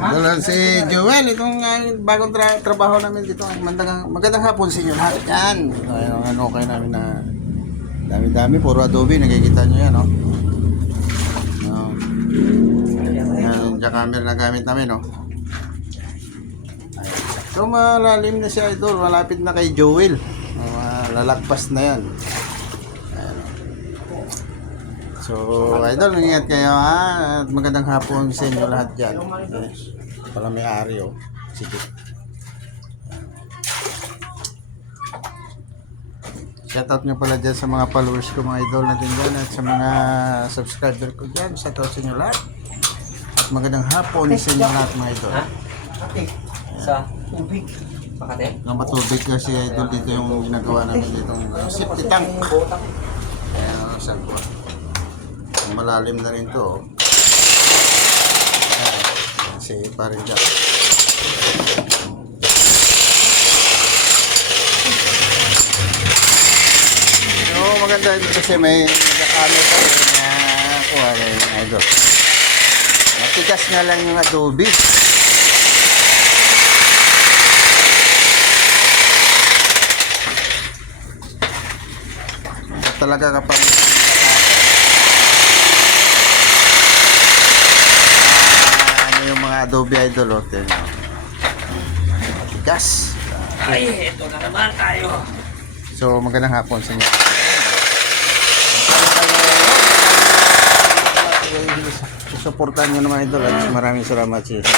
Idol, si Joel, itong bagong trabaho namin dito. Magandang hapon sa inyo lahat. Yan. Ayun, ano kayo namin na dami-dami. Puro adobe. Nakikita nyo yan, no? Yan, jackhammer na gamit namin, no? So, malalim na siya, idol. Malapit na kay Joel. Lalagpas na yan. Ayan. So, idol, ingat kayo, ha? At magandang hapon sa inyo lahat dyan. Yes. Pala may ari, oh. Sige. Shoutout nyo pala dyan sa mga followers ko, mga idol natin dyan, at sa mga subscriber ko dyan. Shoutout sa inyo lahat. At magandang hapon sa inyo lahat, mga idol. Sa tubig. Makate? Ang matubig kasi, idol, dito yung ginagawa namin dito. Safety tank. Ayan, saan ko. Malalim na rin to, oh. Si parin dyan. So, maganda ito kasi may nakamit pa rin na kuha rin, idol. Matigas nga lang yung adobe. Talaga kapag yung mga adobe, idol, oh, matigas. Ay, ito na naman tayo. So, magandang hapon sa inyo. Susuportahan nyo naman, idol. Maraming salamat, sis.